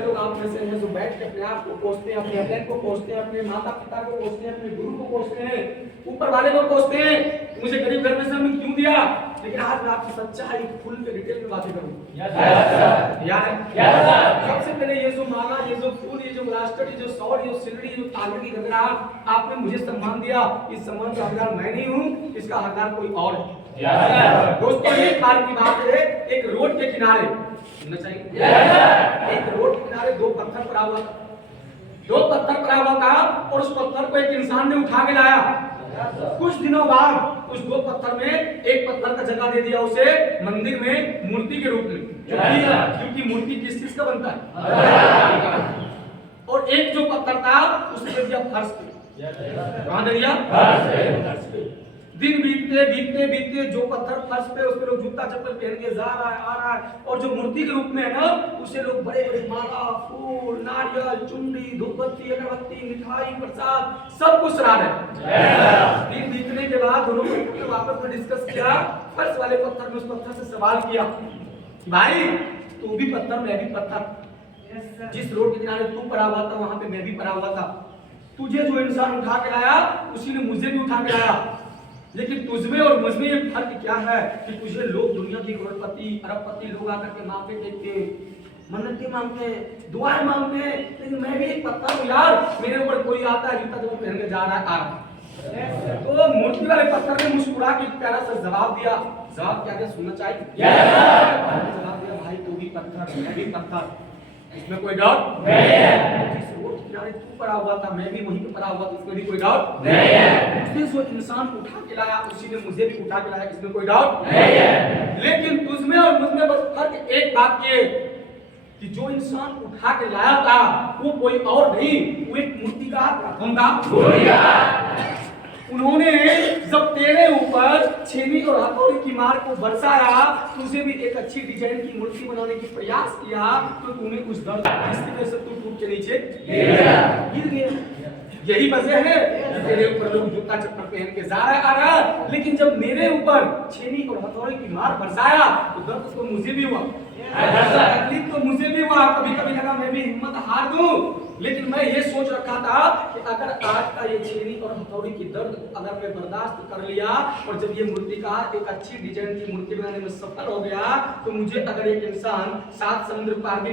लोग आप में से हैं जो बैठ के अपने आप को कोसते हैं, अपने अपने को कोसते हैं, अपने माता पिता को कोसते हैं, अपने गुरु को कोसते हैं, ऊपर वाले को कोसते हैं, मुझे गरीब घर में से हमें क्यों दिया। लेकिन आज मैं आपकी सच्चाई खुल के डिटेल में बातें करूंगा। सबसे पहले ये जो माला, ये जो फूल, ये जो प्लास्टर, ये जो सौर, ये सिलड़ी, ये जो ताले की गगराहट, आपने मुझे सम्मान दिया, इस सम्मान का हकदार मैं नहीं हूँ, इसका हकदार कोई और है। दोस्तों एक बार की बात है, एक रोड के किनारे चाहिए एक रोड के किनारे दो पत्थर पड़ा हुआ था और उस पत्थर को एक इंसान ने उठा के लाया। कुछ दिनों बाद उस दो पत्थर में एक पत्थर का जगह दे दिया उसे मंदिर में मूर्ति के रूप में, क्योंकि मूर्ति किस चीज का बनता है। और एक जो पत्थर था उसने दे दिया फर्श पे। कहां दे दिया? फर्श पे। दिन बीतते बीतते बीतते जो पत्थर फर्श पे उस पे लोग जूता चप्पल पहन के जा रहा है, आ रहा है, और जो मूर्ति के रूप में है ना उसे लोग बड़े बड़े माला, फूल, नारियल, चुनरी, धूपबत्ती, अगरबत्ती, मिठाई, प्रसाद सब कुछ ला रहे। दिन बीतने के बाद दोनों ने वापस में डिस्कस किया, फर्श वाले पत्थर में उस पत्थर से सवाल किया, भाई तू भी पत्थर मैं भी पत्थर, जिस रोड के किनारे तू पड़ा हुआ था वहां पे मैं भी पड़ा हुआ था, तुझे जो इंसान उठा के लाया उसी ने मुझे भी उठा के लाया, लेकिन तुझमें और मुझमें ये फर्क क्या है कि तुझे लोग दुनिया की करोड़पति अरबपति लोग आकर के मांगते देखते, मन्नतें मांगते हैं, दुआएं मांगते हैं, लेकिन मैं भी एक पत्थर हूं यार, मेरे ऊपर कोई आता है जूता जब पहन के जा रहा है आ रहा। तो मूर्ति वाले पत्थर ने मुस्कुरा के प्यारा सा जवाब दिया। जवाब क्या क्या सुनना चाहिए? जवाब दिया, भाई तू भी पत्थर मैं भी पत्थर, इसमें कोई डाउट नहीं है। जिस रोड किनारे तू पड़ा हुआ था मैं भी वहीं पे पड़ा हुआ था, इसमें भी कोई डाउट नहीं है। तुझे जो इंसान उठा के लाया उसी ने मुझे भी उठा के लाया, इसमें कोई डाउट नहीं है। लेकिन तुझमें और मुझमें बस फर्क एक बात ये कि जो इंसान उठा के लाया था वो कोई और नहीं, वो एक मूर्तिकार था। उन्होंने जब तेरे ऊपर छेनी और हथौड़ी की मार को बरसाया, तुझे भी एक अच्छी डिजाइन की मूर्ति बनाने की प्रयास किया, तो तूने कुछ दर्द जिसकी वजह से तू टूट के नीचे गिर गया। यही वजह है तेरे ऊपर लोग जूता चप्पल पहन के जा रहा आ रहा, लेकिन जब मेरे ऊपर छेनी और हथौड़ी की मार बरसाया तो दर्द तो मुझे भी हुआ, तकलीफ तो मुझे भी हुआ, कभी कभी लगा मैं भी हिम्मत हार दूं, लेकिन मैं ये सोच रखा था कि अगर आज का ये छेनी और हथौड़ी की दर्द अगर मैं बर्दाश्त कर लिया और जब ये मूर्तिकार एक अच्छी डिजाइन की मूर्ति बनाने में सफल हो गया तो मुझे अगर एक इंसान 7 समुद्र पार भी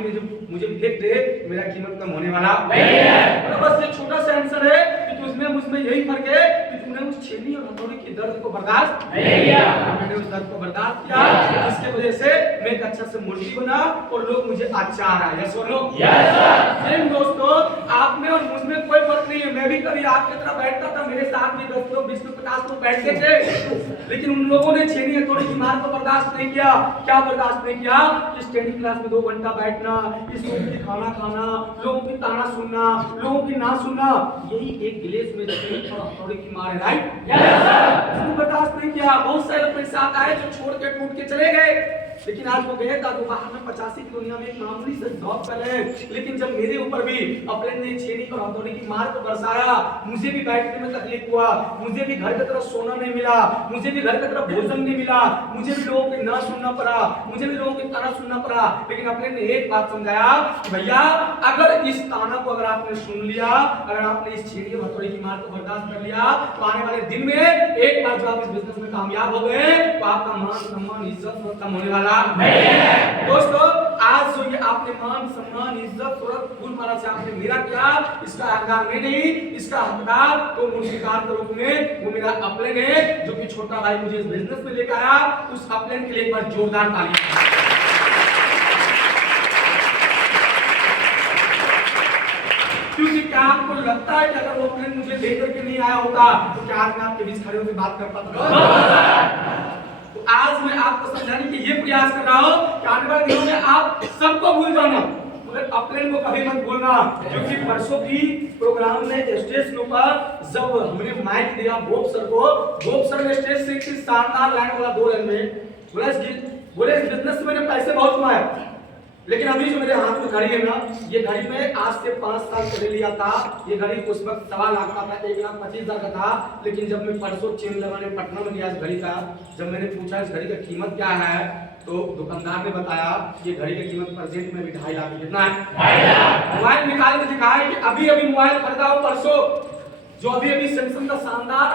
मुझे फेंक दे मेरा कीमत कम होने वाला नहीं है। तो बस ये छोटा सा आंसर है कि तुझमें मुझमें यही फर्क है कि तूने उस छेनी और हथौड़ी की दर्द को बर्दाश्त नहीं किया, मैंने उस दर्द को बर्दाश्त किया, जिसकी वजह से मैं एक अच्छा से मूर्ति बना और लोग मुझे अच्छा आ रहा है। यस और नो? Yes sir. दोस्तों आप में और मुझ में कोई फर्क नहीं है, मैं भी कभी आपकी तरह बैठता था, मेरे साथ भी 10 लोग 20 लोग 50 लोग बैठते थे, लेकिन उन लोगों ने छेनी हथौड़ी की मार को बर्दाश्त नहीं किया। क्या बर्दाश्त नहीं किया? इस ट्रेनिंग क्लास में 2 घंटा बैठना, इस रूम की खाना खाना, लोगों की ताना सुनना, लोगों की ना सुनना, यही एक गिलेस में छेनी और हथौड़ी की मार है। राइट? Yes sir. बर्दाश्त नहीं किया। बहुत सारे लोग मेरे साथ आए जो छोड़ के टूट के चले गए, लेकिन आज वो गए था तो बाहर में 85 की दुनिया में एक मामूली से जॉब कर रहे हैं, लेकिन जब मेरे ऊपर भी अपने ने छेनी और हथौड़ी की मार को बरसाया, मुझे भी बैठने में तकलीफ हुआ, मुझे भी घर की तरफ सोना नहीं मिला, मुझे भी घर की तरफ भोजन नहीं मिला, मुझे भी लोगों की ना सुनना पड़ा, मुझे भी लोगों की ताना सुनना पड़ा, लेकिन अपने ने एक बात समझाया, भैया अगर इस ताना को अगर आपने सुन लिया, अगर आपने इस छेनी और हथौड़ी की मार को बर्दाश्त कर लिया, तो आने वाले दिन में एक बार जब आप इस बिजनेस में कामयाब हो गए तो आपका मान सम्मान इज्जत खत्म होने वाला नहीं है। दोस्तों आज जो ये आपने मान सम्मान इज्जत और फूल माला से आपने मेरा किया, इसका हकदार मैं नहीं, इसका हकदार तो मूर्तिकार के रूप में वो मेरा अपलेन है, जो कि छोटा भाई मुझे इस बिजनेस में लेकर आया, उस अपलेन के लिए एक बार जोरदार तालियां। क्योंकि क्या आपको लगता है कि अगर वो अपलेन मुझे लेकर के नहीं आया होता तो क्या आज मैं आपके बीच खड़े होकर बात कर पाता? तो आज मैं आपको समझाने के ये प्रयास कर रहा हूं कि आने वाले दिनों में आप सबको भूल जाना, मगर अपने को कभी मत भूलना, क्योंकि परसों की प्रोग्राम में स्टेज के ऊपर जब हमने माइक दिया बोब सर को, बोब सर ने स्टेज से इतनी शानदार लाइन बोला 2 लाइन में, बोले इस बिजनेस में मैंने पैसे बहुत कमाए, लेकिन अभी जो मेरे हाथ में घड़ी है ना, ये घड़ी में आज से 5 साल पहले लिया था, ये घड़ी उस वक्त 1.25 लाख का था, 1,25,000 का था, लेकिन जब मैं परसों चेन लगाने पटना में गया इस घड़ी का, जब मैंने पूछा इस घड़ी का कीमत क्या है, तो दुकानदार ने बताया ये घड़ी की कीमत प्रेजेंट में भी 2.5 लाख की। कितना है? 2.5 लाख। मोबाइल निकाल के दिखाया कि अभी अभी मोबाइल खरीदा हो परसों, जो अभी अभी सैमसंग का शानदार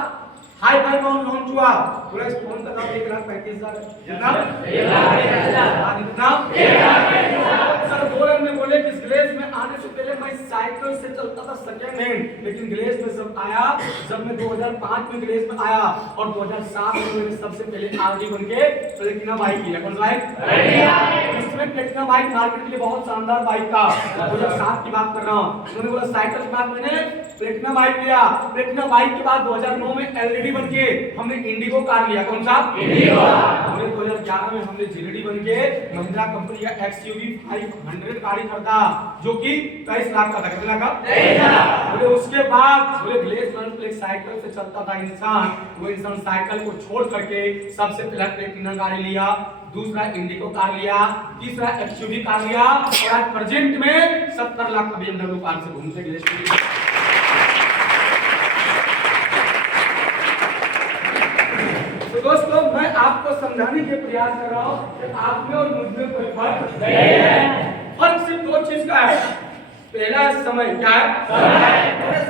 हाई फाई फोन लॉन्च हुआ, पूरा इस फोन का दाम 1,35,000 है। कितना? 1,35,000। कितना? 1,35,000। सर बोले में बोले कि ग्लेस में आने से पहले मैं साइकिल से चलता था सेकंड हैंड, लेकिन ग्लेस में जब आया, जब मैं 2005 में ग्लेस में आया और 2007 में मैंने सबसे पहले आरडी बन के प्लेटिना बाइक लिया। कौन सा बाइक? इसमें प्लेटिना बाइक मार्केट के लिए बहुत शानदार बाइक था। 2007 की बात कर रहा हूँ। उन्होंने बोला साइकिल के बाद मैंने प्लेटिना बाइक लिया। प्लेटिना बाइक के बाद 2009 में एलईडी बन के हमने इंडिगो कार लिया। कौन सा? इंडिगो। 2011 में हमने जेलेडी बन के महिंद्रा कंपनी का एक्सयूवी 500 गाड़ी खरीदा, जो कि 23 लाख का था। कितना का? 23 लाख। बोले उसके बाद बोले ग्लेस मन पे साइकिल से चलता था इंसान, वो इंसान साइकिल को छोड़ करके सबसे पहले प्लेटिना गाड़ी लिया, दूसरा इंडिगो कार लिया, तीसरा एक्सयूवी कार लिया और आज प्रेजेंट में 70 लाख का BMW कार से घूमते ग्लेस। तो दोस्तों मैं आपको समझाने के प्रयास कर रहा हूँ कि आप में और मुझ में कोई फर्क नहीं है। फर्क सिर्फ 2 चीज का है। पहला समय क्या है? समय।